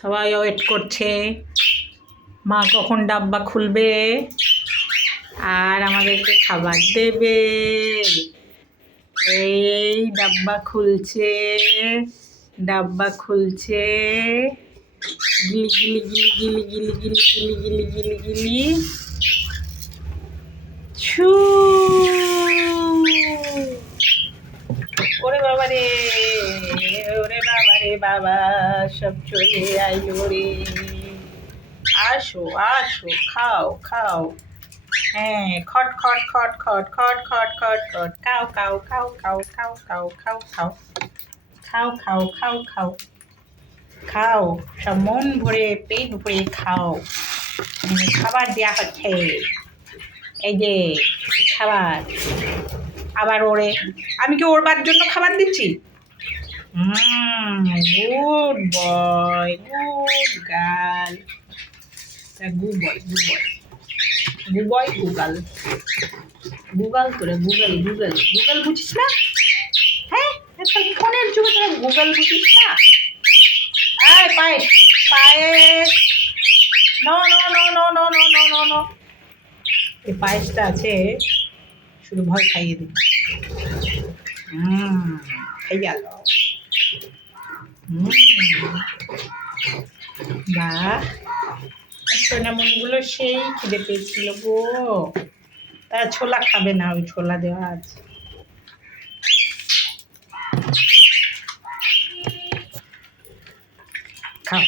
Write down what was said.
সবাই ওয়েট করছে মা কখন ডাব্বা খুলবে আর আমাদেরকে খাবার দেবে। এই ডাব্বা খুলছে, ডাব্বা খুলছে, গিলি গিলি গিলি গিলি গিলি গিলি গিলি গিলি গিলি গিলি ছু। ওরে বাবা রে, ওরে বাবা রে বাবা, সব চলে আইলো রে। আসো আসো, খাও খাও। হ্যাঁ, খট খট খট খট খট খট খট খট, খাও খাও খাও খাও খাও খাও খাও খাও খাও খাও খাও খাও খাও, সব মন ভরে পেট ভরে খাও। খাবার দেওয়া হচ্ছে, এই যে খাবার। আবার ওরে, আমি কি ওরবার জন্য খাবার দিচ্ছি? গুড বয়, গুড গার্ল, গু বয়, গু বয়, গু বয়, গুগল, গুগল তোরে, গুগল গুগল গুগল বুঝিস না? হ্যাঁ, ফোনের যুগে তোরা গুগল বুঝিস না? আয় পায়েস, পায়েস, no no no no no no no no no. এই পায়েসটা আছে, শুধু ভয় খাইয়ে দিন। খাই গেল। বাহ, সোনামণিগুলো সেই খিদে পেয়েছিল গো। তারা ছোলা খাবে না, ওই ছোলা দেওয়া আছে। খাও।